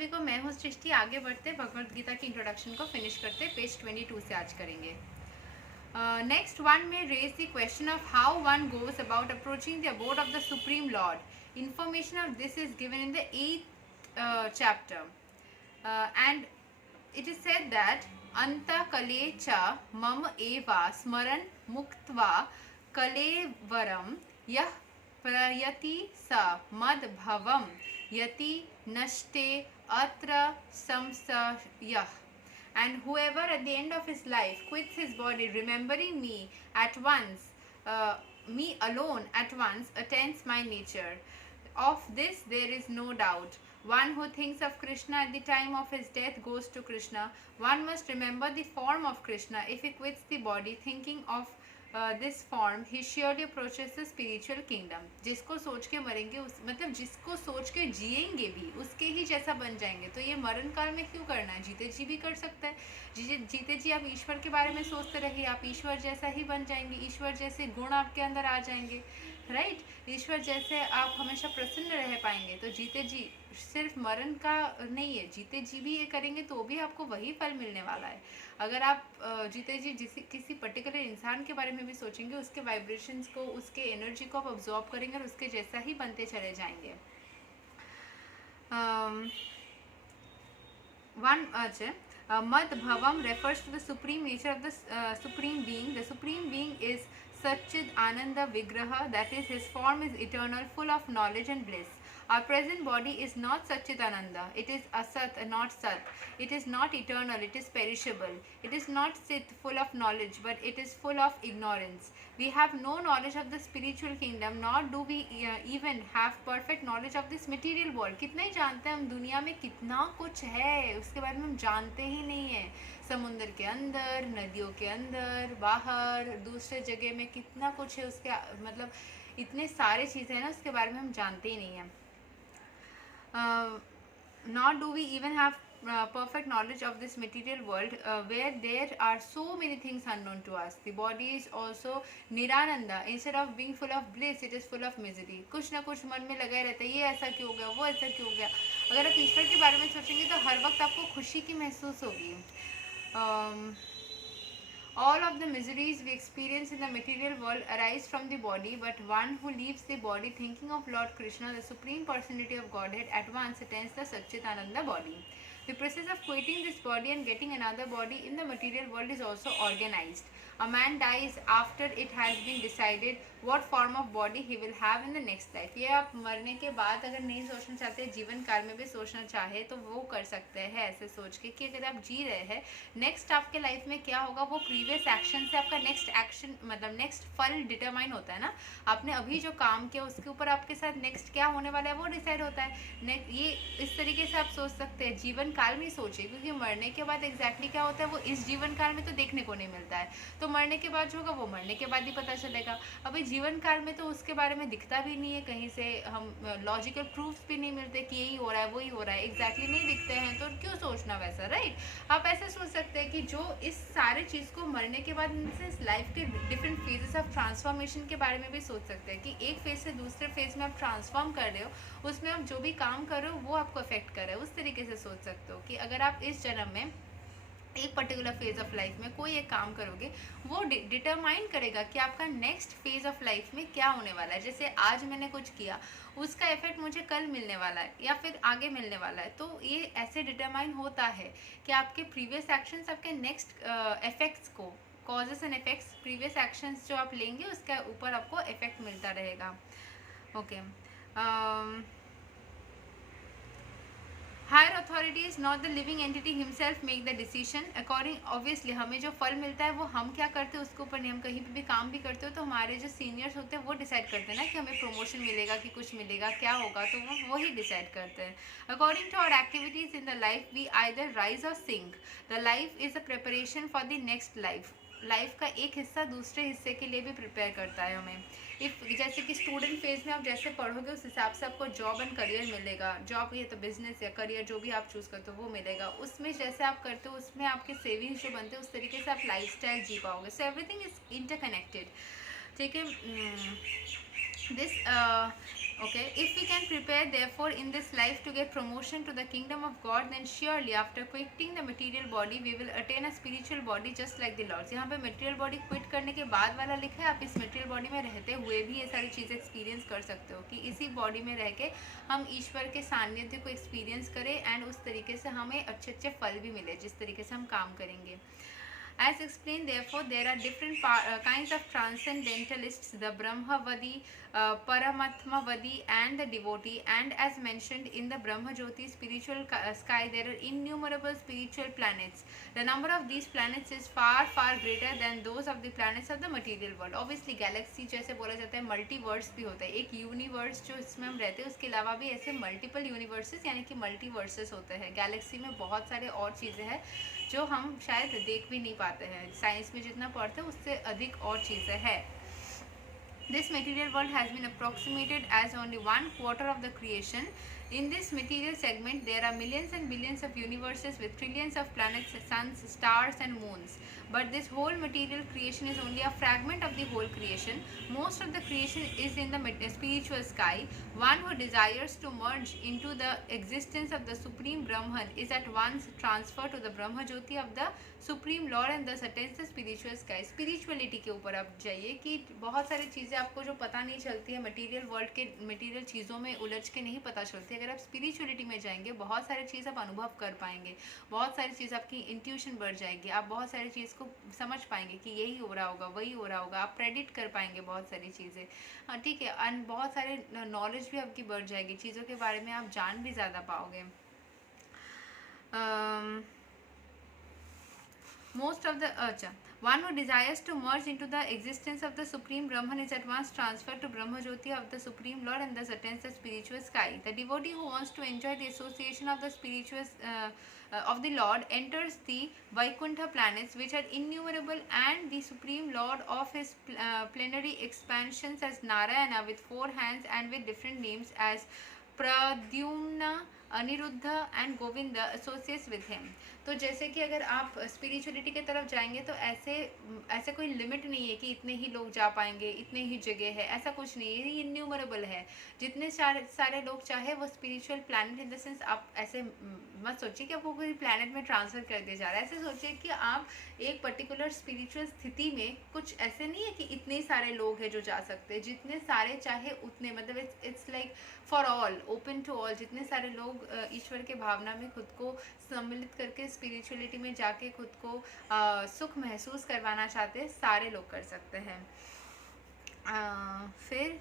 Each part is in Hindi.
सभी को, मैं हूँ सृष्टि। आगे बढ़ते भगवद गीता की इंट्रोडक्शन को फिनिश करते पेज 22 से आज करेंगे। Next one may raise the question of how one goes about approaching the abode of the Supreme Lord. Information of this is given in the 8th chapter. And it is said that Anta Kale cha mam eva smaran muktva kalevaram yah prayati sa mad bhavam yati nashte atra samsayah. And whoever at the end of his life quits his body, remembering me at once, me alone at once, attains my nature. Of this there is no doubt. One who thinks of Krishna at the time of his death goes to Krishna. One must remember the form of Krishna. If he quits the body thinking of this form, he surely approaches the spiritual kingdom. जिसको सोच के मरेंगे उस मतलब जिसको सोच के जिएंगे भी उसके ही जैसा बन जाएंगे। तो ये मरण काल में क्यों करना है? जीते जी भी कर सकता है। जीते जी आप ईश्वर के बारे में सोचते रहिए, आप ईश्वर जैसा ही बन जाएंगे, ईश्वर जैसे गुण आपके अंदर आ जाएंगे, राइट। ईश्वर जैसे आप हमेशा प्रसन्न रह पाएंगे। तो जीते जी सिर्फ मरण का नहीं है, जीते जी भी ये करेंगे तो भी आपको वही फल मिलने वाला है। अगर आप जीते जी किसी पर्टिकुलर इंसान के बारे में भी सोचेंगे, उसके वाइब्रेशंस को, उसके एनर्जी को आप ऑब्जॉर्व करेंगे और उसके जैसा ही बनते चले जाएंगे। Mad Bhavam refers to the supreme nature of the supreme being. The supreme being is Satchid Ananda Vigraha, that is, his form is eternal, full of knowledge and bliss. Our present body is not Satchitananda. It is Asat, not Sat. It is not eternal. It is perishable. It is not Sit, full of knowledge, but it is full of ignorance. We have no knowledge of the spiritual kingdom, nor do we even have perfect knowledge of this material world. कितना ही जानते हैं हम दुनिया में कितना कुछ है, उसके बारे में हम जानते ही नहीं है। समुद्र के अंदर, नदियों के अंदर, बाहर, दूसरे जगह में कितना कुछ है, उसके मतलब इतने सारे चीज़ें हैं ना, उसके बारे में हम जानते ही नहीं हैं। Nor do we even have perfect knowledge of this material world, where there are so many things unknown to us. The body is also nirananda. Instead of being full of bliss, it is full of misery. कुछ ना कुछ मन में लगा ही रहता है, ये ऐसा क्यों हो गया, वो ऐसा क्यों हो गया। अगर आप ईश्वर के बारे में सोचेंगे तो हर वक्त आपको खुशी की महसूस होगी। All of the miseries we experience in the material world arise from the body, but one who leaves the body thinking of Lord Krishna, the Supreme Personality of Godhead, at once attains the Satchitananda body. The process of quitting this body and getting another body in the material world is also organized. A man dies after it has been decided what form of body he will have in the next life. ये आप मरने के बाद अगर नहीं सोचना चाहते, जीवन काल में भी सोचना चाहे तो वो कर सकते हैं, ऐसे सोच के कि अगर आप जी रहे हैं नेक्स्ट आपके लाइफ में क्या होगा, वो प्रीवियस एक्शन से आपका नेक्स्ट एक्शन मतलब नेक्स्ट फल डिटरमाइन होता है ना। आपने अभी जो काम किया उसके ऊपर आपके साथ नेक्स्ट क्या होने वाला है वो डिसाइड होता है। ये इस तरीके से आप सोच सकते हैं, जीवन काल में सोचिए, क्योंकि मरने के बाद एग्जैक्टली क्या होता है वो इस जीवन काल में तो देखने को नहीं मिलता है। तो मरने के बाद जो होगा वो मरने के बाद ही पता चलेगा। अभी जीवन काल में तो उसके बारे में दिखता भी नहीं है, कहीं से हम लॉजिकल प्रूफ्स भी नहीं मिलते कि यही हो रहा है वही हो रहा है, एग्जैक्टली नहीं दिखते हैं, तो क्यों सोचना वैसा, राइट। आप ऐसे सोच सकते हैं कि जो इस सारे चीज़ को मरने के बाद इस लाइफ के डिफरेंट फेजेस ऑफ ट्रांसफॉर्मेशन के बारे में भी सोच सकते हैं कि एक फेज से दूसरे फेज में आप ट्रांसफॉर्म कर रहे हो, उसमें आप जो भी काम कर रहे हो वो आपको अफेक्ट कर रहा है। उस तरीके से सोच सकते हो कि अगर आप इस जन्म में एक पर्टिकुलर फेज ऑफ लाइफ में कोई एक काम करोगे, वो डिटरमाइन करेगा कि आपका नेक्स्ट फेज ऑफ लाइफ में क्या होने वाला है। जैसे आज मैंने कुछ किया, उसका इफेक्ट मुझे कल मिलने वाला है या फिर आगे मिलने वाला है। तो ये ऐसे डिटरमाइन होता है कि आपके प्रीवियस एक्शंस आपके नेक्स्ट इफेक्ट्स को, causes and effects, previous actions जो आप लेंगे उसके ऊपर आपको इफेक्ट मिलता रहेगा। Okay. Higher authorities not the living entity himself make the decision according, obviously हमें जो फल मिलता है वो हम क्या करते हैं उसके ऊपर नहीं। हम कहीं भी काम भी करते हो तो हमारे जो सीनियर्स होते हैं वो डिसाइड करते हैं ना कि हमें प्रमोशन मिलेगा कि कुछ मिलेगा, क्या होगा, तो वो ही डिसाइड करते हैं। According to our activities in the life we either rise or sink. The life is a preparation for the next life. Life का एक हिस्सा दूसरे हिस्से के लिए भी प्रिपेयर करता है हमें। इफ जैसे कि स्टूडेंट फेज में आप जैसे पढ़ोगे उस हिसाब से आपको जॉब एंड करियर मिलेगा। जॉब ये तो बिजनेस या करियर जो भी आप चूज़ करते हो वो मिलेगा। उसमें जैसे आप करते हो उसमें आपके सेविंग्स जो बनते हैं उस तरीके से आप लाइफस्टाइल जी पाओगे। सो एवरीथिंग इज इंटरकनेक्टेड, ठीक है। This Okay, if we can prepare therefore in this life to get promotion to the kingdom of God, then surely after quitting the material body we will attain a spiritual body just like the Lord. यहाँ पे material body quit करने के बाद वाला लिखा है, आप इस material body में रहते हुए भी ये सारी चीज़ें experience कर सकते हो कि इसी body में रह के हम ईश्वर के सानिध्य को experience करें and उस तरीके से हमें अच्छे अच्छे फल भी मिले जिस तरीके से हम काम करेंगे. As explained, therefore, there are different kinds of transcendentalists, the Brahmavadi, Paramatmavadi and the devotee. And as mentioned in the Brahma Jyoti spiritual sky, there are innumerable spiritual planets. The number of these planets is far, far greater than those of the planets of the material world. Obviously, galaxy जैसे बोला जाता है multiverse भी होता है. एक universe जो इसमें हम रहते हैं उसके अलावा भी ऐसे multiple universes यानी कि multiverses होते हैं. Galaxy में बहुत सारे और चीज़ें हैं जो हम शायद देख भी नहीं पाते हैं. साइंस में जितना पढ़ते हैं उससे अधिक और चीज़ें हैं. This material world has been approximated as only 1/4 of the creation. In this material segment, there are millions and billions of universes with trillions of planets, suns, stars and moons. But this whole material creation is only a fragment of the whole creation. Most of the creation is in the spiritual sky. One who desires to merge into the existence of the Supreme Brahman is at once transferred to the Brahma Jyoti of the Supreme Lord and thus attains the spiritual sky. Spirituality के ऊपर आप जाइए कि बहुत सारी चीज़ें आपको जो पता नहीं चलती है मटेरियल वर्ल्ड के मटेरियल चीज़ों में उलझ के नहीं पता चलती. अगर आप स्पिरिचुअलिटी में जाएंगे बहुत सारी चीज़ आप अनुभव कर पाएंगे, बहुत सारी चीज़ आपकी इंट्यूशन बढ़ जाएगी, आप बहुत सारी चीज़ को समझ पाएंगे कि यही हो रहा होगा वही हो रहा होगा, आप प्रेडिक्ट कर पाएंगे बहुत सारी चीज़ें. हाँ ठीक है, एंड बहुत सारे नॉलेज भी आपकी बढ़ जाएगी, चीज़ों के बारे में आप जान भी ज़्यादा पाओगे. Most of the one who desires to merge into the existence of the Supreme Brahman is at once transferred to Brahma Jyoti of the Supreme Lord and thus attains the spiritual sky. The devotee who wants to enjoy the association of the spiritual of the Lord enters the Vaikuntha planets, which are innumerable, and the Supreme Lord of his plenary expansions as Narayana with 4 hands and with different names as Pradyumna, Aniruddha and Govind associates with him. तो जैसे कि अगर आप स्पिरिचुअलिटी की तरफ जाएंगे तो ऐसे कोई लिमिट नहीं है कि इतने ही लोग जा पाएंगे, इतने ही जगह है, ऐसा कुछ नहीं है. ये इन्यूमरेबल है, जितने सारे लोग चाहे वो spiritual planet. In the sense आप ऐसे मत सोचिए कि आपको कोई प्लैनेट में ट्रांसफर कर दिया जा रहा है. ऐसे सोचिए कि आप एक पर्टिकुलर स्पिरिचुअल स्थिति में, कुछ ऐसे नहीं है कि इतने सारे लोग हैं जो जा सकते हैं, जितने सारे चाहे उतने, मतलब it's like for all, open to all. जितने सारे लोग ईश्वर के भावना में खुद को सम्मिलित करके स्पिरिचुअलिटी में जाके खुद को सुख महसूस करवाना चाहते हैं, सारे लोग कर सकते हैं. फिर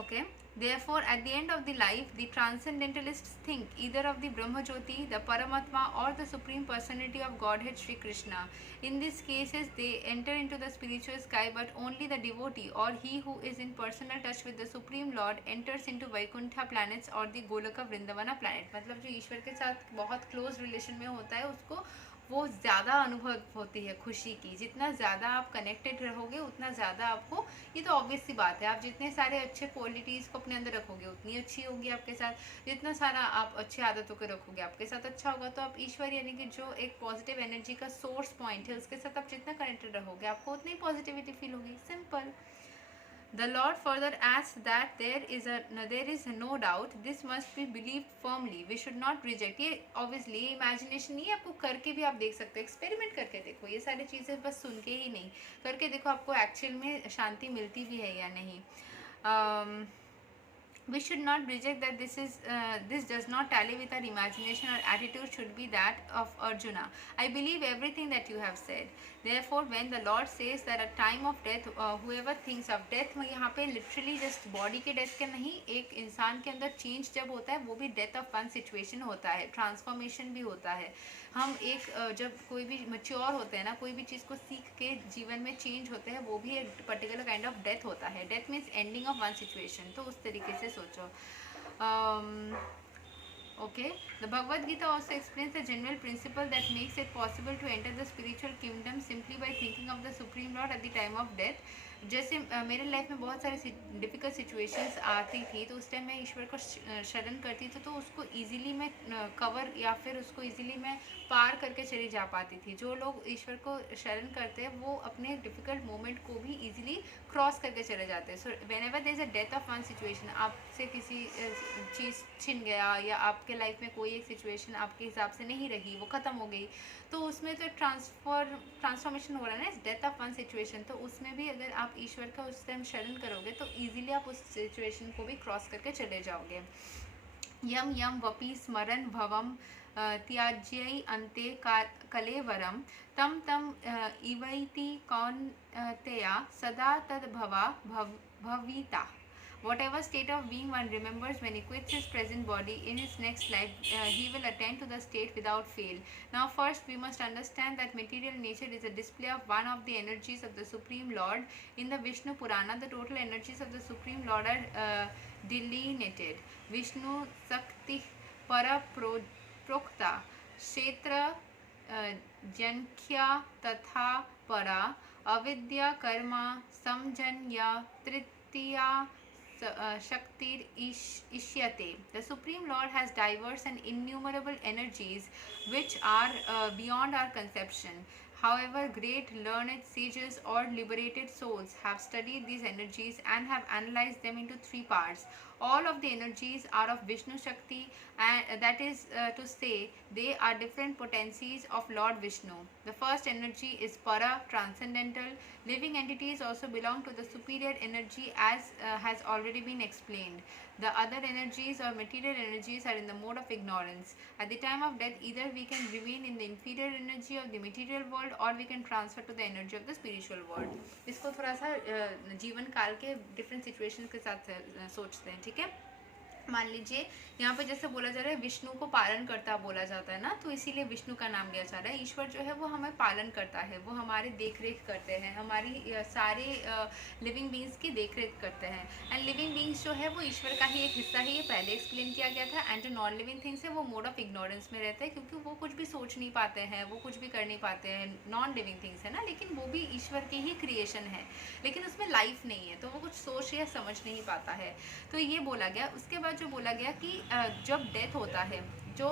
okay, therefore at the end of the life the transcendentalists think either of the Brahma Jyoti, the Paramatma or the Supreme Personality of Godhead Shri Krishna. In these cases they enter into the spiritual sky, but only the devotee or he who is in personal touch with the Supreme Lord enters into Vaikuntha planets or the Golaka Vrindavana planet. मतलब जो ईश्वर के साथ बहुत क्लोज रिलेशन में होता है उसको वो ज़्यादा अनुभव होती है खुशी की. जितना ज़्यादा आप कनेक्टेड रहोगे उतना ज़्यादा आपको, ये तो ऑब्वियस सी बात है, आप जितने सारे अच्छे क्वालिटीज़ को अपने अंदर रखोगे उतनी अच्छी होगी आपके साथ. जितना सारा आप अच्छी आदतों को रखोगे आपके साथ अच्छा होगा. तो आप ईश्वर यानी कि जो एक पॉजिटिव एनर्जी का सोर्स पॉइंट है उसके साथ आप जितना कनेक्टेड रहोगे आपको उतनी पॉजिटिविटी फील होगी. Simple. The Lord further adds that there is no doubt this must be believed firmly. We should not reject. ये obviously ये imagination नहीं है, आपको करके भी आप देख सकते हो. एक्सपेरिमेंट करके देखो, ये सारी चीज़ें बस सुन के ही नहीं, करके देखो आपको एक्चुअल में शांति मिलती भी है या नहीं. We should not reject that this does not tally with our imagination. Our attitude should be that of Arjuna. I believe everything that you have said. Therefore, when the Lord says that at time of death, whoever thinks of death, यहाँ पे literally just body के death का नहीं, एक इंसान के अंदर change जब होता है वो भी death of one situation होता है, transformation भी होता है. हम एक जब कोई भी mature होते हैं ना, कोई भी चीज़ को सीख के जीवन में change होते हैं, वो भी एक particular kind of death होता है. Death means ending of one situation. तो उस तरीके से सोचो. Okay, the Bhagavad Gita also explains the general principle that makes it possible to enter the spiritual kingdom simply by thinking of the Supreme Lord at the time of death. जैसे मेरे लाइफ में बहुत सारे डिफ़िकल्ट सिचुएशंस आती थी, तो उस टाइम मैं ईश्वर को शरण करती थी, तो उसको ईज़िली मैं कवर या फिर उसको ईज़िली मैं पार करके चली जा पाती थी। जो लोग ईश्वर को शरण करते हैं वो अपने डिफ़िकल्ट मोमेंट को भी ईज़िली क्रॉस करके चले जाते हैं। So whenever there is a death of one situation, आपसे किसी चीज़ छिन गया या आपके लाइफ में कोई एक सिचुएशन आपके हिसाब से नहीं रही, वो ख़त्म हो गई, तो उसमें तो ट्रांसफॉर्मेशन हो रहा है ना, इस डेथ ऑफ वन सिचुएशन। तो उसमें भी अगर आप ईश्वर का उस टाइम शरण करोगे तो ईजिली आप उस सिचुएशन को भी क्रॉस करके चले जाओगे। यम यम वपि स्मरन भवम त्याज्यै अन्ते कलेवरम तम तम इवैति कौन्तेया सदा तद्भवा भविता। Whatever state of being one remembers when he quits his present body, in his next life he will attain to the state without fail. Now first we must understand that material nature is a display of one of the energies of the Supreme Lord. In the Vishnu Purana, the total energies of the Supreme Lord are delineated. Vishnu Sakti Para Prokta Kshetra Jankhya Tatha Para Avidya Karma Samjanya Tritiya Shaktir Ishyate. The Supreme Lord has diverse and innumerable energies which are beyond our conception. However, great learned sages or liberated souls have studied these energies and have analyzed them into three parts. All of the energies are of Vishnu Shakti, and that is to say, they are different potencies of Lord Vishnu. The first energy is Para, transcendental. Living entities also belong to the superior energy, as has already been explained. The other energies or material energies are in the mode of ignorance. At the time of death, either we can remain in the inferior energy of the material world or we can transfer to the energy of the spiritual world. इसको थोड़ा सा जीवन काल के डिफरेंट सिचुएशन के साथ सोचते हैं, ठीक है। मान लीजिए यहाँ पे जैसे बोला जा रहा है विष्णु को पालन करता बोला जाता है ना, तो इसीलिए विष्णु का नाम लिया जा रहा है। ईश्वर जो है वो हमें पालन करता है, वो हमारी देख रेख करते हैं, हमारी सारे लिविंग बींग्स की देख रेख करते हैं। एंड लिविंग बींग्स जो है वो ईश्वर का ही एक हिस्सा है, ये पहले एक्सप्लेन किया गया था। एंड जो नॉन लिविंग थिंग्स है वो मोड ऑफ इग्नोरेंस में रहते हैं, क्योंकि वो कुछ भी सोच नहीं पाते हैं, वो कुछ भी कर नहीं पाते हैं। नॉन लिविंग थिंग्स है ना, लेकिन वो भी ईश्वर की ही क्रिएशन है, लेकिन उसमें लाइफ नहीं है, तो वो कुछ सोच या समझ नहीं पाता है। तो ये बोला गया। उसके बाद जो बोला गया कि जब डेथ होता है, जो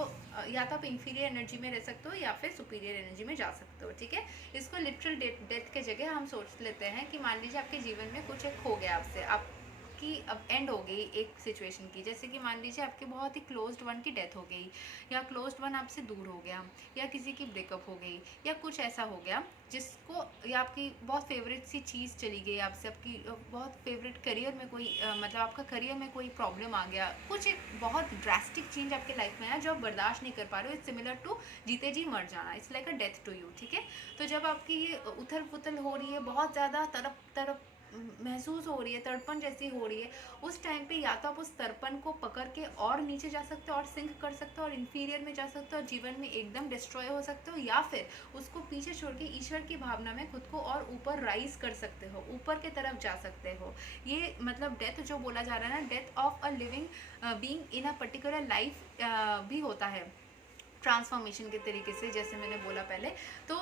या तो आप इंफीरियर एनर्जी में रह सकते हो या फिर सुपीरियर एनर्जी में जा सकते हो, ठीक है। इसको लिटरल डेथ के जगह हम सोच लेते हैं कि मान लीजिए आपके जीवन में कुछ एक हो गया आपसे, आपकी अब एंड हो गई एक सिचुएशन की। जैसे कि मान लीजिए आपके बहुत ही क्लोज्ड वन की डेथ हो गई, या क्लोज्ड वन आपसे दूर हो गया, या किसी की ब्रेकअप हो गई, या कुछ ऐसा हो गया जिसको, या आपकी बहुत फेवरेट सी चीज़ चली गई आपसे, आपकी बहुत फेवरेट करियर में कोई मतलब आपका करियर में कोई प्रॉब्लम आ गया, कुछ एक बहुत ड्रास्टिक चेंज आपके लाइफ में आया जो आप बर्दाश्त नहीं कर पा रहे हो। इट्स सिमिलर टू जीते जी मर जाना, it's like a death to you, ठीक है। तो जब आपकी ये उथल पुथल हो रही है, बहुत ज़्यादा तड़प महसूस हो रही है, तड़पन जैसी हो रही है, उस टाइम पे या तो आप उस तड़पन को पकड़ के और नीचे जा सकते हो और सिंक कर सकते हो और इंफीरियर में जा सकते हो और जीवन में एकदम डिस्ट्रॉय हो सकते हो, या फिर उसको पीछे छोड़ के ईश्वर की भावना में खुद को और ऊपर राइज कर सकते हो, ऊपर के तरफ जा सकते हो। ये मतलब डेथ जो बोला जा रहा है ना, death of a living being in a particular life भी होता है ट्रांसफॉर्मेशन के तरीके से, जैसे मैंने बोला पहले। तो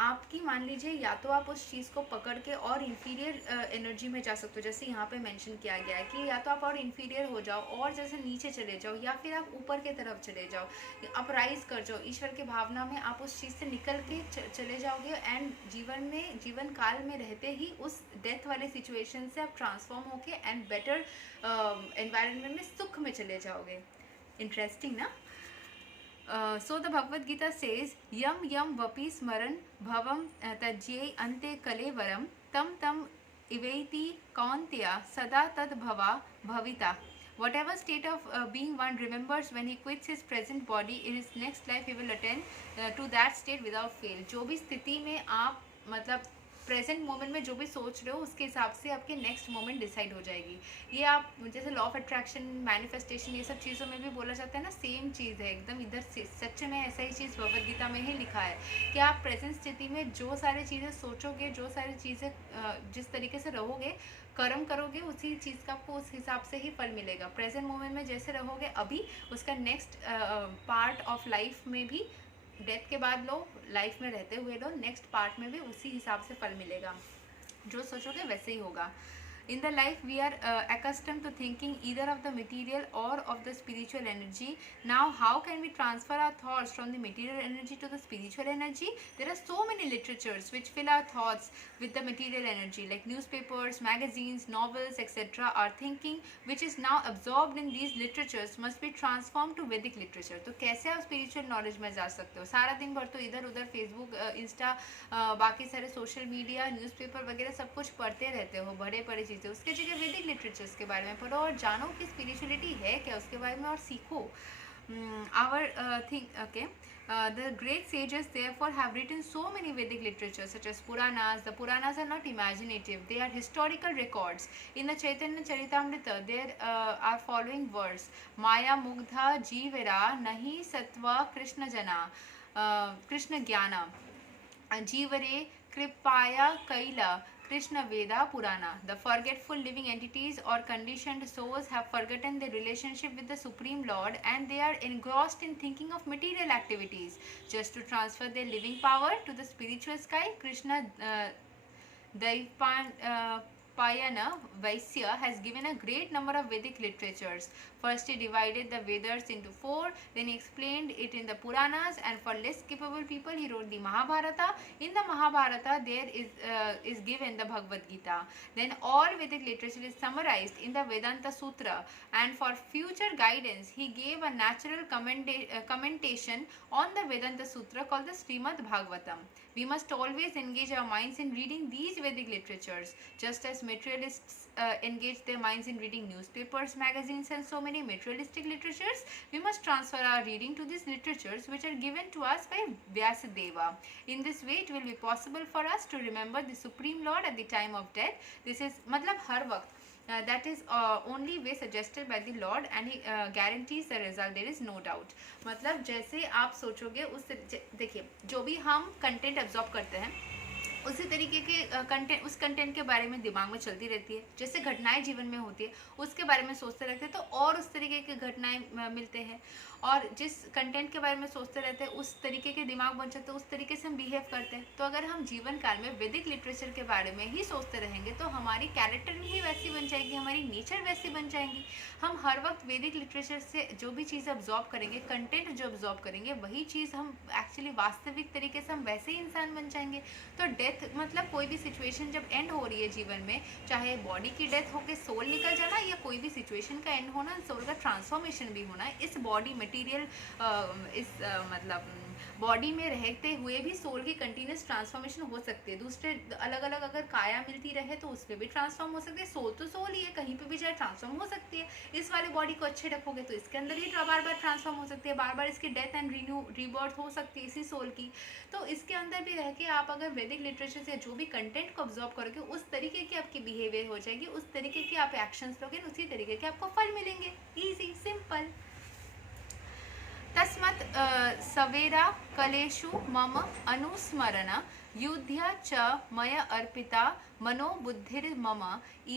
आपकी मान लीजिए या तो आप उस चीज़ को पकड़ के और इंफीरियर एनर्जी में जा सकते हो, जैसे यहाँ पे मेंशन किया गया है कि या तो आप और इंफीरियर हो जाओ और जैसे नीचे चले जाओ, या फिर आप ऊपर के तरफ चले जाओ, आप राइज कर जाओ ईश्वर की भावना में, आप उस चीज़ से निकल के चले जाओगे। एंड जीवन काल में रहते ही उस डेथ वाले सिचुएशन से आप ट्रांसफॉर्म होके एंड बेटर एनवायरनमेंट में सुख में चले जाओगे। इंटरेस्टिंग ना। So the Bhagavad Gita says, Yam Yam Vapi Smaran Bhavam Tajye Ante Kalevaram Tam Tam Ivaiti Kaunteya Sada Tad Bhava Bhavita. Whatever state of being one remembers when he quits his present body, in his next life he will attain to that state without fail. जो भी स्थिति में आप मतलब प्रेजेंट मोमेंट में जो भी सोच रहे हो उसके हिसाब से आपके नेक्स्ट मोमेंट डिसाइड हो जाएगी। ये आप जैसे लॉ ऑफ अट्रैक्शन, मैनिफेस्टेशन, ये सब चीज़ों में भी बोला जाता है ना, सेम चीज़ है एकदम। इधर से सच में ऐसा ही चीज़ भगवद गीता में ही लिखा है कि आप प्रेजेंट स्थिति में जो सारी चीज़ें सोचोगे, जो सारी चीज़ें जिस तरीके से रहोगे, कर्म करोगे, उसी चीज़ का आपको उस हिसाब से ही फल मिलेगा। प्रेजेंट मोमेंट में जैसे रहोगे अभी, उसका नेक्स्ट पार्ट ऑफ लाइफ में भी, डेथ के बाद लो, लाइफ में रहते हुए लो, नेक्स्ट पार्ट में भी उसी हिसाब से फल मिलेगा। जो सोचोगे वैसे ही होगा. In the life, we are accustomed to thinking either of the material or of the spiritual energy. Now, how can we transfer our thoughts from the material energy to the spiritual energy? There are so many literatures which fill our thoughts with the material energy, like newspapers, magazines, novels, etc. Our thinking, which is now absorbed in these literatures, must be transformed to Vedic literature. तो कैसे आप spiritual knowledge में जा सकते हो? सारा दिन भर तो इधर उधर फेसबुक, इंस्टा, बाकी सारे सोशल मीडिया, न्यूज़पेपर वगैरह सब कुछ पढ़ते रहते हो, बड़े बड़े चीज़ें. उसके जगह वैदिक लिटरेचर्स के बारे में पढ़ो और जानो कि स्पिरिचुअलिटी है क्या उसके बारे में, और सीखो. Our okay. The great sages therefore have written so many Vedic literatures such as Puranas. The Puranas are not imaginative; they are historical records. In the Chaitanya Charitamrita, there are following verse: Maya Mugdha Jeevera Nahi Sattva Krishna Jana Krishna Jnana Jeevare Kripaya Kaila Krishna Veda Purana. The forgetful living entities or conditioned souls have forgotten their relationship with the Supreme Lord, and they are engrossed in thinking of material activities. Just to transfer their living power to the spiritual sky, Krishna Payana Vaisya has given a great number of Vedic literatures. First, he divided the Vedas into 4, then he explained it in the Puranas, and for less capable people, he wrote the Mahabharata. In the Mahabharata, there is given the Bhagavad Gita. Then all Vedic literature is summarized in the Vedanta Sutra, and for future guidance, he gave a natural commentation on the Vedanta Sutra called the Srimad Bhagavatam. We must always engage our minds in reading these Vedic literatures, just as materialists engage their minds in reading newspapers, magazines, and so many materialistic literatures. We must transfer our reading to these literatures which are given to us by Vyasadeva. In this way, it will be possible for us to remember the Supreme Lord at the time of death. This is मतलब हर वक्त. That is only way suggested by the Lord, and he guarantees the result. There is no doubt. मतलब जैसे आप सोचोगे उस देखिए, जो भी हम कंटेंट एब्जॉर्ब करते हैं उसी तरीके के कंटेंट, उस कंटेंट के बारे में दिमाग में चलती रहती है. जैसे घटनाएं जीवन में होती है उसके बारे में सोचते रहते हैं तो और उस तरीके के घटनाएं मिलते हैं, और जिस कंटेंट के बारे में सोचते रहते हैं उस तरीके के दिमाग बन जाते हैं, उस तरीके से हम बिहेव करते हैं. तो अगर हम जीवन काल में वैदिक लिटरेचर के बारे में ही सोचते रहेंगे तो हमारी कैरेक्टर भी वैसी बन जाएगी, हमारी नेचर वैसी बन जाएंगी. हम हर वक्त वैदिक लिटरेचर से जो भी चीज़ ऑब्जॉर्व करेंगे, कंटेंट जो ऑब्जॉर्व करेंगे, वही चीज़ हम एक्चुअली वास्तविक तरीके से हम वैसे ही इंसान बन जाएंगे. तो डेथ मतलब कोई भी सिचुएशन जब एंड हो रही है जीवन में, चाहे बॉडी की डेथ होकर सोल निकल जाना या कोई भी सिचुएशन का एंड होना, सोल का ट्रांसफॉर्मेशन भी होना, इस बॉडी मटेरियल मतलब बॉडी में रहते हुए भी सोल की कंटिन्यूस ट्रांसफॉर्मेशन हो सकती है. दूसरे अलग अलग अगर काया मिलती रहे तो उसमें भी ट्रांसफॉर्म हो सकती है. सोल तो सोल ही है, कहीं पे भी जाए ट्रांसफॉर्म हो सकती है. इस वाले बॉडी को अच्छे रखोगे तो इसके अंदर ही बार बार ट्रांसफॉर्म हो सकती है, बार बार इसकी डेथ एंड रीबर्थ हो सकती है इसी सोल की. तो इसके अंदर भी रह के आप अगर वैदिक लिटरेचर से जो भी कंटेंट को ऑब्जॉर्व करोगे उस तरीके की आपकी बिहेवियर हो जाएगी, उस तरीके के आप एक्शंस लोगे, उसी तरीके के आपको फल मिलेंगे. Easy simple. तस्मत् सवेरा कलेषु मम अनुस्मरण युध्य च मय Arpita मनोबुद्धिर्मम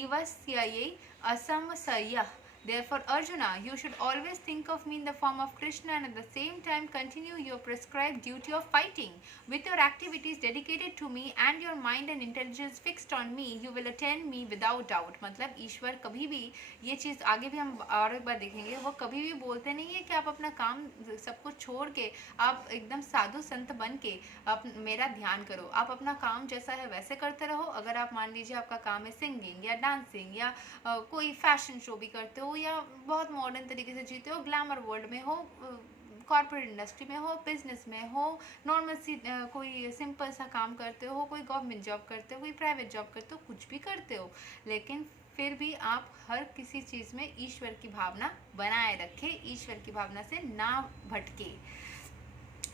ईवस्यै असंशयः. Therefore, Arjuna, you should always think of me in the form of Krishna, and at the same time continue your prescribed duty of fighting. With your activities dedicated to me and your mind and intelligence fixed on me, you will attain me without doubt. मतलब ईश्वर कभी भी, ये चीज़ आगे भी हम और एक बार देखेंगे, वो कभी भी बोलते नहीं है कि आप अपना काम सब कुछ छोड़ के आप एकदम साधु संत बन के आप मेरा ध्यान करो. आप अपना काम जैसा है वैसे करते रहो. अगर आप मान लीजिए आपका काम है सिंगिंग या डांसिंग या कोई फैशन शो भी करते हो, या बहुत मॉडर्न तरीके से जीते हो, ग्लैमर वर्ल्ड में हो, कॉर्पोरेट इंडस्ट्री में हो, बिजनेस में हो, नॉर्मल सी कोई सिंपल सा काम करते हो, कोई गवर्नमेंट जॉब करते हो, कोई प्राइवेट जॉब करते हो, कुछ भी करते हो, लेकिन फिर भी आप हर किसी चीज़ में ईश्वर की भावना बनाए रखें, ईश्वर की भावना से ना भटके.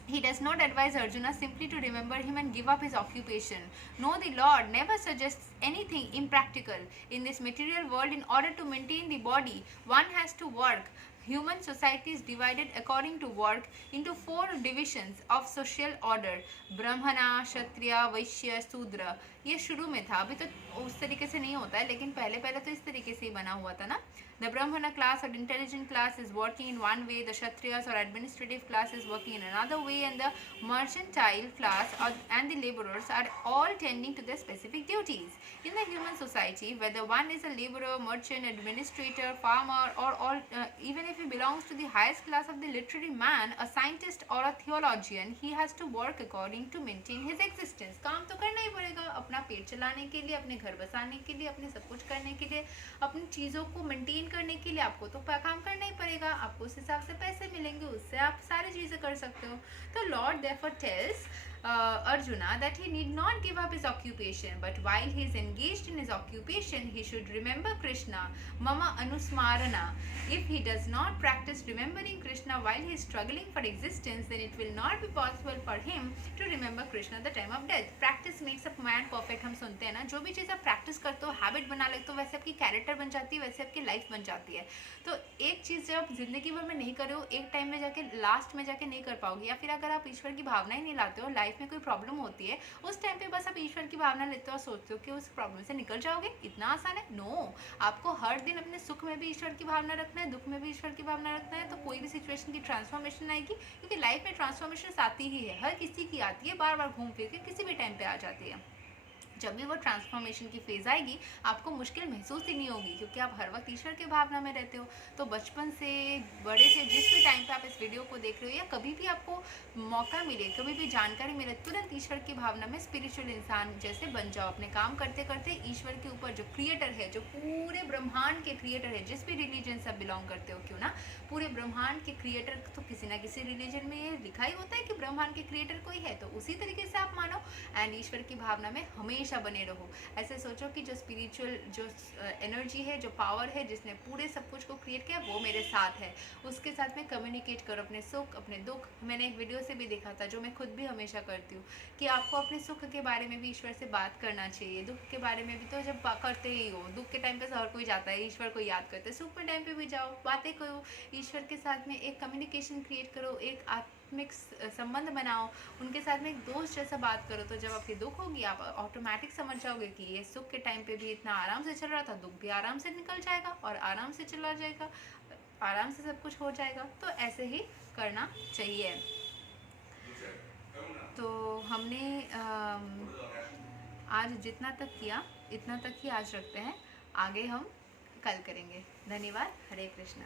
He does not advise Arjuna simply to remember him and give up his occupation. No, the Lord never suggests anything impractical. In this material world, in order to maintain the body, one has to work. Human society is divided according to work into 4 divisions of social order: ब्राह्मणा, क्षत्रिय, वैश्य, शूद्र. ये शुरू में था, अभी तो उस तरीके से नहीं होता है, लेकिन पहले तो इस तरीके से ही बना हुआ था ना. The Brahmana class or intelligent class is working in one way, the Kshatriyas or administrative class is working in another way, and the mercantile class and the laborers are all tending to their specific duties. In the human society, whether one is a laborer, merchant, administrator, farmer, or all, even if he belongs to the highest class of the literary man, a scientist or a theologian, he has to work according to maintain his existence. काम तो करना ही पड़ेगा अपना पेट चलाने के लिए, अपने घर बसाने के लिए, अपने सब कुछ करने के लिए, अपनी चीज़ों को मेंटेन करने के लिए आपको तो काम करना ही पड़ेगा. आपको उस हिसाब से पैसे मिलेंगे, उससे आप सारी चीज़ें कर सकते हो. तो Lord therefore tells Arjuna that he need not give up his occupation, but while he is engaged in his occupation, he should remember Krishna, Mama Anusmarana. If he does not practice remembering Krishna while he is struggling for existence, then it will not be possible for him to remember Krishna at the time of death. Practice makes a man perfect. हम सुनते हैं ना, जो भी चीज़ आप प्रैक्टिस करते हो, हैबिट बना लेते हो, वैसे आपकी कैरेक्टर बन जाती है, वैसे आपकी लाइफ बन जाती है. तो एक चीज़ जब आप जिंदगी भर में नहीं कर रहे हो, एक टाइम में जाके लास्ट में जाके नहीं कर पाओगे, या फिर अगर आप ईश्वर की भावना ही नहीं लाते हो, लाइफ में कोई प्रॉब्लम होती है, उस टाइम पे बस आप ईश्वर की भावना लेते हो और सोचते हो कि उस प्रॉब्लम से निकल जाओगे. इतना आसान है? नो. आपको हर दिन अपने सुख में भी ईश्वर की भावना रखना है, दुख में भी ईश्वर की भावना रखना है, तो कोई भी सिचुएशन की ट्रांसफॉर्मेशन आएगी. क्योंकि लाइफ में ट्रांसफॉर्मेशन आती ही है, हर किसी की आती है, बार बार घूम फिर के किसी भी टाइम पे आ जाती है. जब भी वो ट्रांसफॉर्मेशन की फेज़ आएगी, आपको मुश्किल महसूस ही नहीं होगी, क्योंकि आप हर वक्त ईश्वर के भावना में रहते हो. तो बचपन से बड़े से जिस भी टाइम पे आप इस वीडियो को देख रहे हो, या कभी भी आपको मौका मिले, कभी भी जानकारी मिले, तुरंत ईश्वर की भावना में स्पिरिचुअल इंसान जैसे बन जाओ. अपने काम करते करते ईश्वर के ऊपर, जो क्रिएटर है, जो पूरे ब्रह्मांड के क्रिएटर है, जिस भी रिलीजन से आप बिलोंग करते हो क्यों ना, पूरे ब्रह्मांड के क्रिएटर, तो किसी ना किसी रिलीजन में ये लिखा ही होता है कि ब्रह्मांड के क्रिएटर कोई है, तो उसी तरीके से आप मानो एंड ईश्वर की भावना में हमेशा बने रहो. ऐसे सोचो कि जो स्पिरिचुअल जो एनर्जी है, जो पावर है, जिसने पूरे सब कुछ को क्रिएट किया, वो मेरे साथ है. उसके साथ में कम्युनिकेट करो अपने सुख, अपने दुख. मैंने एक वीडियो से भी देखा था, जो मैं खुद भी हमेशा करती हूँ, कि आपको अपने सुख के बारे में भी ईश्वर से बात करना चाहिए, दुख के बारे में भी तो जब करते ही हो. दुख के टाइम पे हर कोई जाता है, ईश्वर को याद करते हैं. सुख के टाइम पे भी जाओ, बातें करो ईश्वर के साथ में, एक कम्युनिकेशन क्रिएट करो, एक आत्मिक संबंध बनाओ, उनके साथ में एक दोस्त जैसा बात करो. तो जब आपकी दुख होगी, आप ऑटोमेटिक समझ जाओगे कि ये सुख के टाइम पे भी इतना आराम से चल रहा था, दुख भी आराम से निकल जाएगा और आराम से चला जाएगा, आराम से सब कुछ हो जाएगा. तो ऐसे ही करना चाहिए. तो हमने आज जितना तक किया, इतना तक ही आज रखते हैं. आगे हम कल करेंगे. धन्यवाद. हरे कृष्णा.